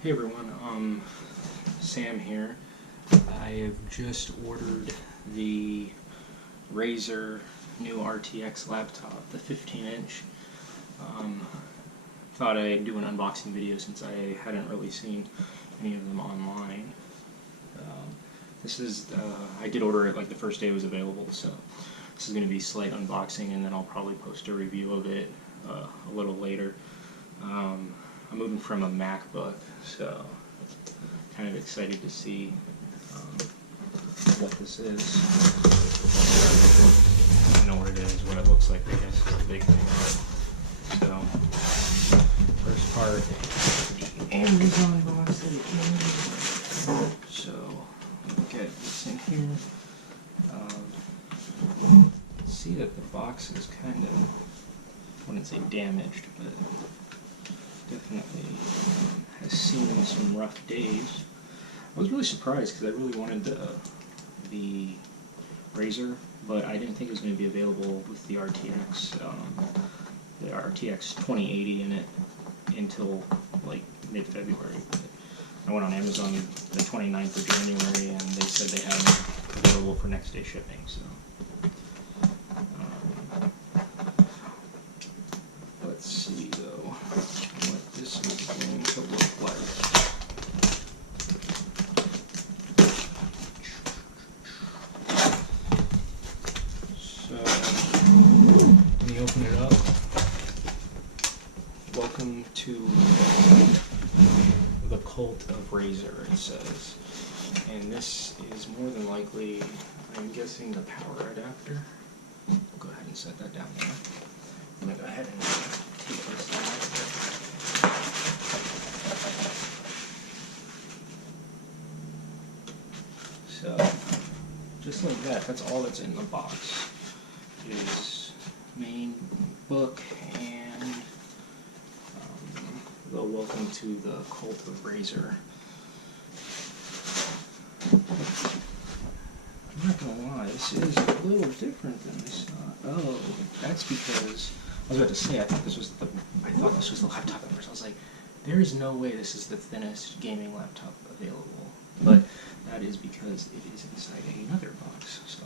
Hey everyone, Sam here. I have just ordered the Razer new RTX laptop, the 15-inch. Thought I'd do an unboxing video since I hadn't really seen any of them online. I did order it like the first day it was available, so this is going to be slight unboxing, and then I'll probably post a review of it a little later. I'm moving from a MacBook, so kind of excited to see what this is. I know what it is, what it looks like, I guess, is the big thing. So, first part, the Amazon box that it came in. So, look at what's in here. See that the box is kind of, I wouldn't say damaged, but definitely has seen some rough days. I was really surprised because I really wanted the Razer, but I didn't think it was going to be available with the RTX 2080 in it until like mid-February. But I went on Amazon the 29th of January and they said they had it available for next day shipping. So let's see though what this is going to look like. So when you open it up, welcome to the cult of Razer, it says. And this is more than likely, I'm guessing, the power adapter. I'll go ahead and set that down there. I'm going to go ahead and take this out. So, just like that, that's all that's in the box. Is main book and the welcome to the cult of Razer. I'm not gonna lie, this is a little different than this. Oh, that's because I was about to say I thought this was the laptop at first. I was like, there is no way this is the thinnest gaming laptop available. But that is because it is inside another box. So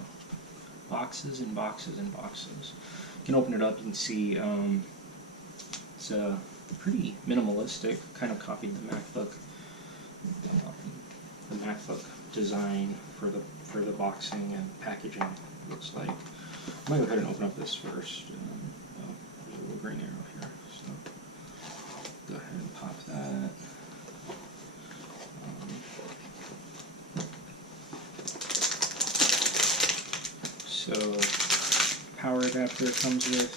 boxes and boxes and boxes. You can open it up. You can see it's pretty minimalistic. Kind of copied the MacBook design for the boxing and packaging. Looks like. I'm gonna go ahead and open up this first. There's a little green arrow here, so go ahead and pop that. So power adapter it comes with.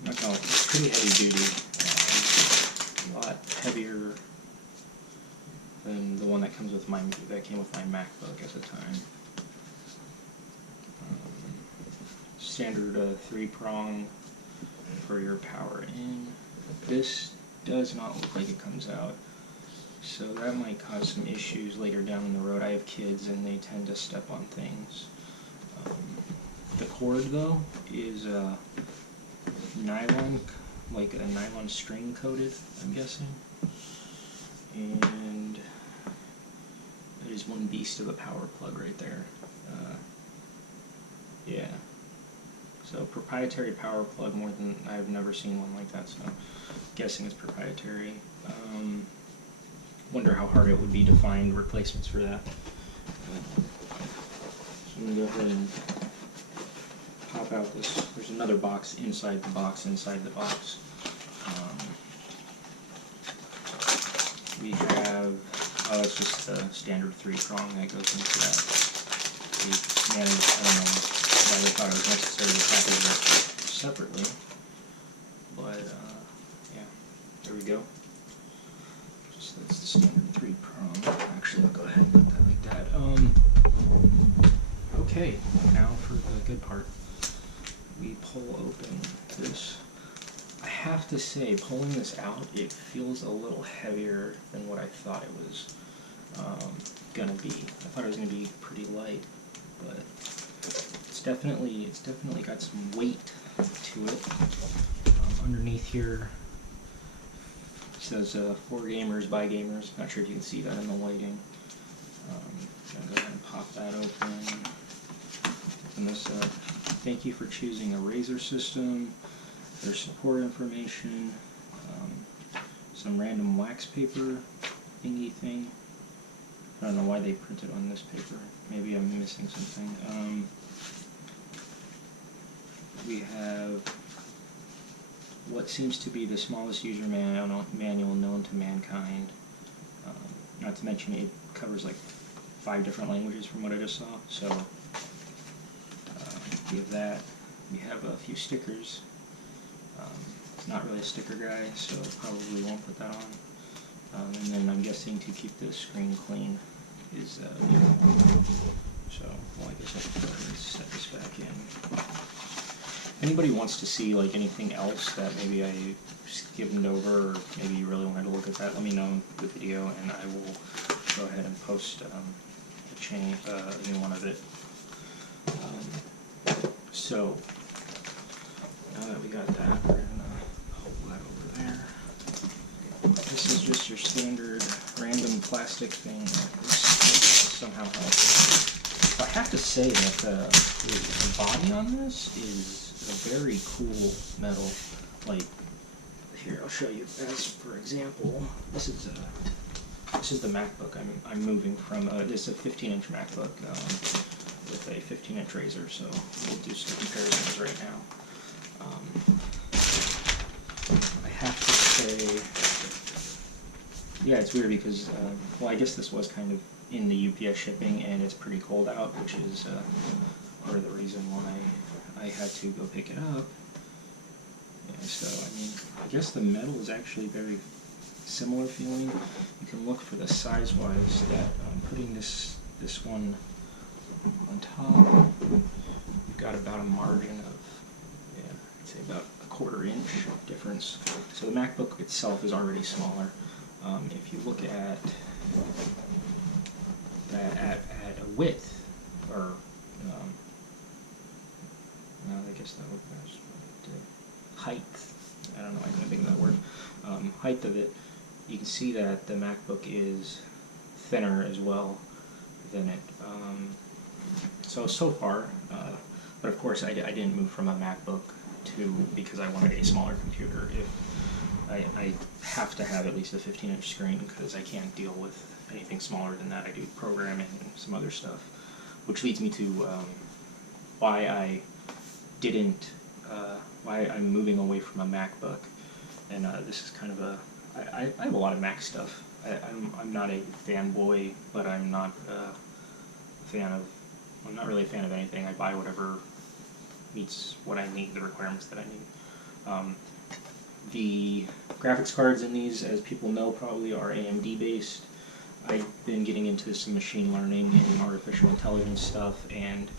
I'm not gonna lie, it's pretty heavy duty. A lot heavier than the one that came with my MacBook at the time. Standard 3-prong for your power in. This does not look like it comes out, so that might cause some issues later down the road. I have kids and they tend to step on things. The cord though is nylon, like a nylon string coated, I'm guessing, and there's one beast of a power plug right there. Yeah. So proprietary power plug, more than I've never seen one like that. So I'm guessing it's proprietary. Wonder how hard it would be to find replacements for that. So I'm gonna go ahead and pop out this. There's another box inside the box inside the box. We have, oh, it's just the standard 3-prong that goes into that. We managed, I don't know why they thought it was necessary to package it separately, but yeah, there we go. Just, that's the standard 3-prong. Actually, I'll go ahead and put that like that. Okay, now for the good part. We pull open this. I have to say, pulling this out, it feels a little heavier than what I thought it was gonna be. I thought it was gonna be pretty light, but it's definitely got some weight to it. Underneath here says for gamers, by gamers. Not sure if you can see that in the lighting. Gonna go ahead and pop that open. Open this up. Thank you for choosing a Razer system. There's support information. Some random wax paper thingy thing. I don't know why they printed on this paper. Maybe I'm missing something. We have what seems to be the smallest user manual known to mankind. Not to mention it covers like 5 different languages from what I just saw. So we have that. We have a few stickers. Not really a sticker guy, so probably won't put that on. And then I'm guessing to keep the screen clean is so, well, I guess I can go ahead and set this back in. Anybody wants to see like anything else that maybe I skimmed over, or maybe you really wanted to look at that, let me know in the video, and I will go ahead and post a new one of it. So now that we got that, we're gonna hold that over there. This is just your standard random plastic thing that somehow helps. I have to say that the body on this is a very cool metal. Like, here, I'll show you. As for example, this is the MacBook. I'm moving from this is a 15-inch MacBook with a 15-inch Razer. So we'll do some comparisons right now. I have to say, yeah, it's weird because, well, I guess this was kind of in the UPS shipping, and it's pretty cold out, which is part of the reason why I had to go pick it up. Yeah, so, I mean, I guess the metal is actually very similar feeling. You can look for the size-wise that putting this one on top, you've got about a margin of, yeah, I'd say about a 1/4 inch difference. So the MacBook itself is already smaller. If you look at a width, or I guess that would be height. I don't know. I can't think of that word. Height of it. You can see that the MacBook is thinner as well than it. So far, but of course I didn't move from a MacBook because I wanted a smaller computer. If I have to have at least a 15-inch screen because I can't deal with anything smaller than that. I do programming and some other stuff, which leads me to why I'm moving away from a MacBook. And this is kind of I have a lot of Mac stuff. I'm not a fanboy, but I'm not I'm not really a fan of anything. I buy whatever meets what I need, the requirements that I need. The graphics cards in these, as people know, probably are AMD based. I've been getting into some machine learning and artificial intelligence stuff, and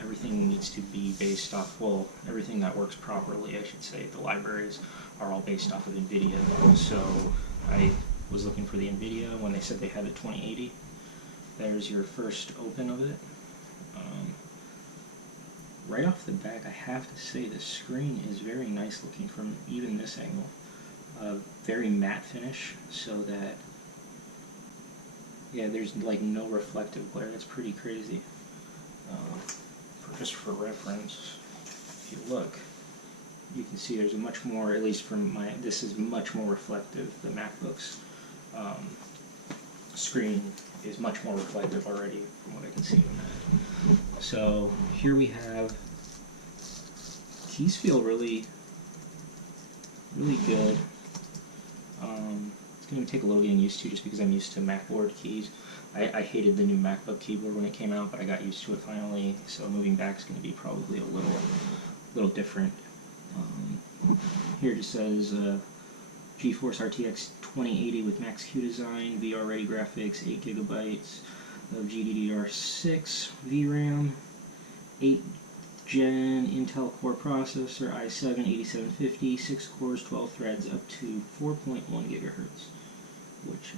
everything needs to be based off, well, everything that works properly, I should say, the libraries are all based off of NVIDIA. So I was looking for the NVIDIA when they said they had the 2080. There's your first open of it. Right off the back, I have to say the screen is very nice looking from even this angle. Very matte finish, so that, yeah, there's like no reflective glare. That's pretty crazy. Just for reference, if you look, you can see there's a much more, at least from this is much more reflective. The MacBook's screen is much more reflective already from what I can see in that. So here we have, keys feel really good. It's going to take a little getting used to just because I'm used to MacBoard keys. I hated the new MacBook keyboard when it came out, but I got used to it finally, so moving back is going to be probably a little different. Here it just says GeForce RTX 2080 with Max-Q design, VR ready graphics, 8 gigabytes of GDDR6 VRAM, 8 Gen Intel Core processor, i7-8750, 6 cores, 12 threads, up to 4.1 gigahertz, which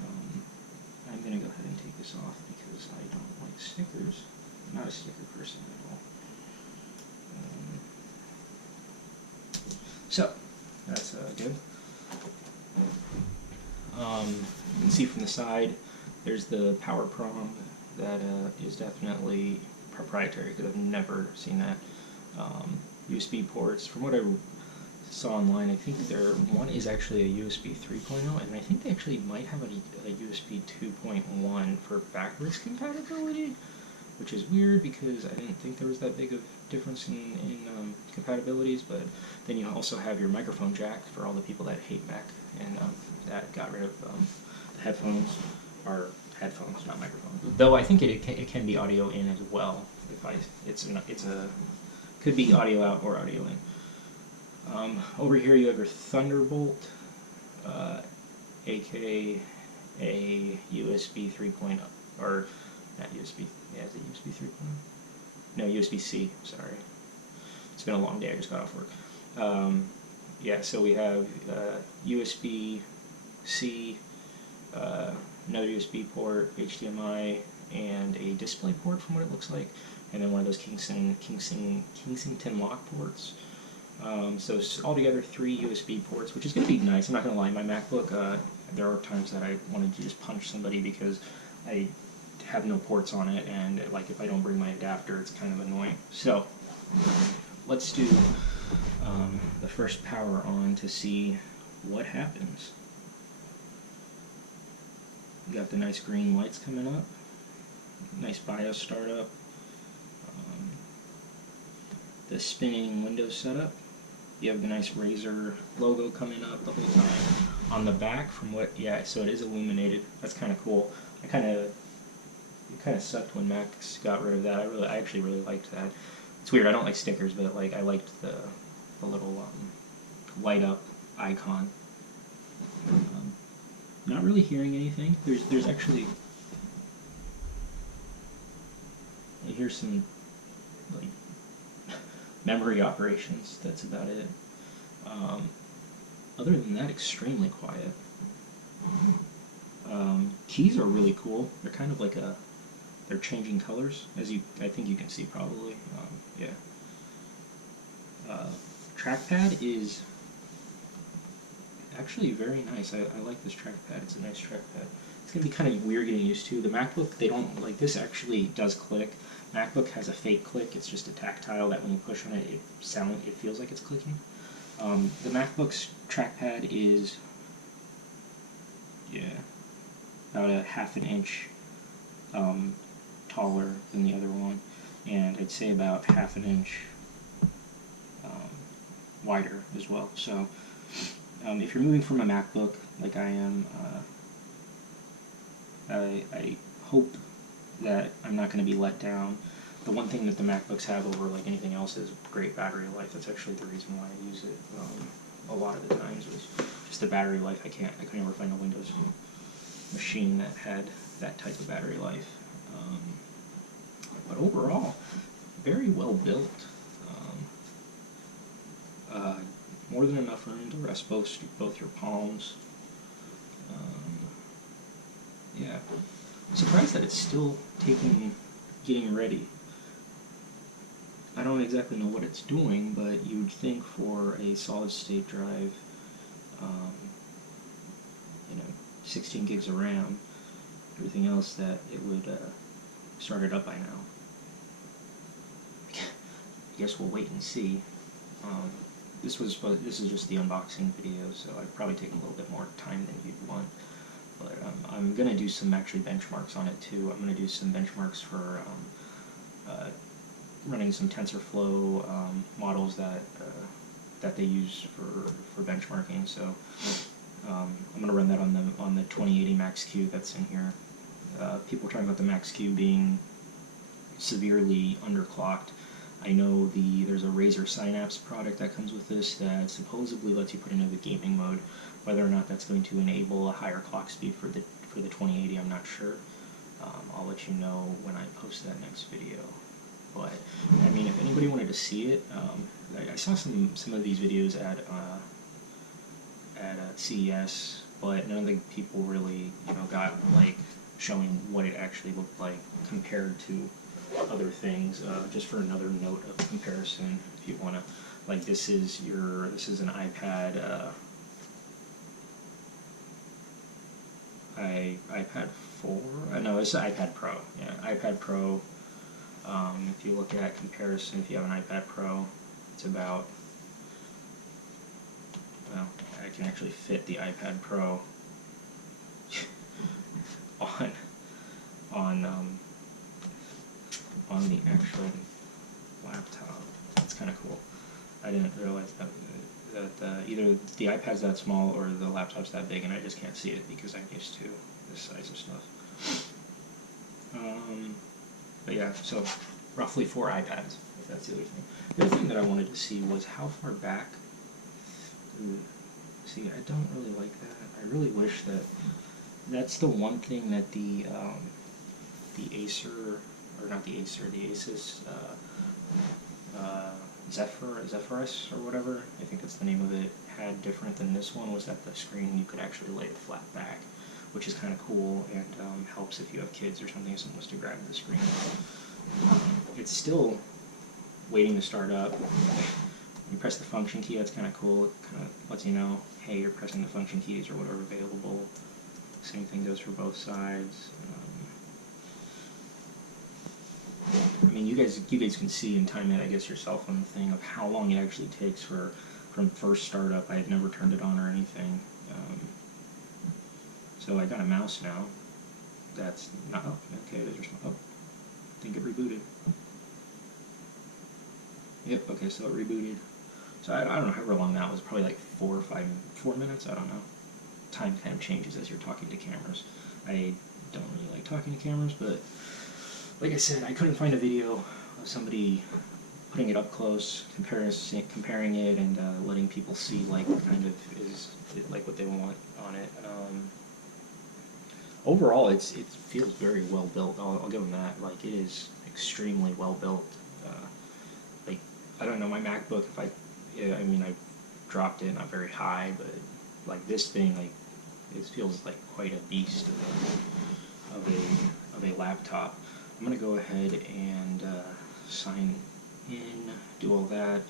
I'm going to go ahead and take this off because I don't like stickers. I'm not a sticker person at all. So, that's good. You can see from the side, there's the power prong that is definitely proprietary because I've never seen that. USB ports, from what I saw online, I think one is actually a USB 3.0, and I think they actually might have a USB 2.1 for backwards compatibility, which is weird because I didn't think there was that big of difference in compatibilities. But then you also have your microphone jack for all the people that hate Mac, and that got rid of the headphones, or headphones, not microphones. Though I think it can be audio in as well. Could be audio out or audio in. Over here you have your Thunderbolt, aka a USB 3.0, or not USB, yeah, is it USB 3.0? No, USB-C, sorry. It's been a long day, I just got off work. Yeah, so we have USB-C, another USB port, HDMI, and a display port from what it looks like, and then one of those Kingsington lock ports. So it's altogether 3 USB ports, which is going to be nice. I'm not going to lie, my MacBook, there are times that I wanted to just punch somebody because I have no ports on it, and like if I don't bring my adapter, it's kind of annoying. So let's do the first power on to see what happens. You got the nice green lights coming up, nice BIOS startup, the spinning Windows setup. You have the nice Razer logo coming up the whole time. On the back, yeah, so it is illuminated. That's kind of cool. It kind of sucked when Macs got rid of that. I actually really liked that. It's weird. I don't like stickers, but like I liked the little light up icon. Not really hearing anything. There's actually, I hear some like memory operations. That's about it. Other than that, extremely quiet. Keys are really cool. They're kind of like they're changing colors, as I think you can see probably. Yeah. Trackpad is actually very nice. I like this trackpad. It's a nice trackpad. It's going to be kind of weird getting used to. The MacBook, they don't, like this actually does click. MacBook has a fake click. It's just a tactile that when you push on it, it feels like it's clicking. The MacBook's trackpad is, yeah, about a ½ inch taller than the other one, and I'd say about ½ inch wider as well. So if you're moving from a MacBook like I am, I hope that I'm not going to be let down. The one thing that the MacBooks have over like anything else is great battery life. That's actually the reason why I use it a lot of the times, was just the battery life. I could never find a Windows machine that had that type of battery life. But overall, very well built. More than enough room to rest both your palms. Yeah, I'm surprised that it's still getting ready. I don't exactly know what it's doing, but you'd think for a solid-state drive, 16 gigs of RAM, everything else, that it would start it up by now. I guess we'll wait and see. This is just the unboxing video, so I've probably taken a little bit more time than you'd want. But I'm going to do some actually benchmarks on it too. I'm going to do some benchmarks for running some TensorFlow models that they use for benchmarking. So I'm going to run that on the 2080 Max-Q that's in here. People are talking about the Max-Q being severely underclocked. I know there's a Razer Synapse product that comes with this that supposedly lets you put it into the gaming mode. Whether or not that's going to enable a higher clock speed for the 2080, I'm not sure. I'll let you know when I post that next video. But I mean, if anybody wanted to see it, I saw some of these videos at CES, but none of the people really got like showing what it actually looked like compared to other things. Just for another note of comparison, if you want to, like, this is an iPad iPad 4. No, it's the iPad Pro. Yeah, iPad Pro. If you look at comparison, if you have an iPad Pro, it's about, well, I can actually fit the iPad Pro on on the actual laptop. That's kind of cool. I didn't realize that either the iPad's that small or the laptop's that big, and I just can't see it because I'm used to this size of stuff. But yeah, so roughly 4 iPads, if that's the other thing. The other thing that I wanted to see was how far back. See, I don't really like that. I really wish that. That's the one thing that the Acer, or not the Acer, the Asus Zephyrus or whatever, I think that's the name of it, had different than this one, was that the screen you could actually lay it flat back, which is kind of cool and helps if you have kids or something, if someone wants to grab the screen. It's still waiting to start up. You press the function key, that's kind of cool. It kind of lets you know, hey, you're pressing the function keys or whatever available. Same thing goes for both sides. I mean, you guys can see and time it, I guess, yourself on the thing of how long it actually takes from first startup. I had never turned it on or anything. So I got a mouse now. That's not, oh, okay, there's your, oh, I think it rebooted. Yep, okay, so it rebooted. So I don't know however long that was, probably like 4 minutes, I don't know. Time kind of changes as you're talking to cameras. I don't really like talking to cameras, but like I said, I couldn't find a video of somebody putting it up close, comparing it, and letting people see like kind of is like what they want on it. Overall, it feels very well built. I'll give them that. Like, it is extremely well built. Like, I don't know, my MacBook, I mean, I dropped it not very high, but like this thing, like, it feels like quite a beast of a laptop. I'm gonna go ahead and sign in, do all that.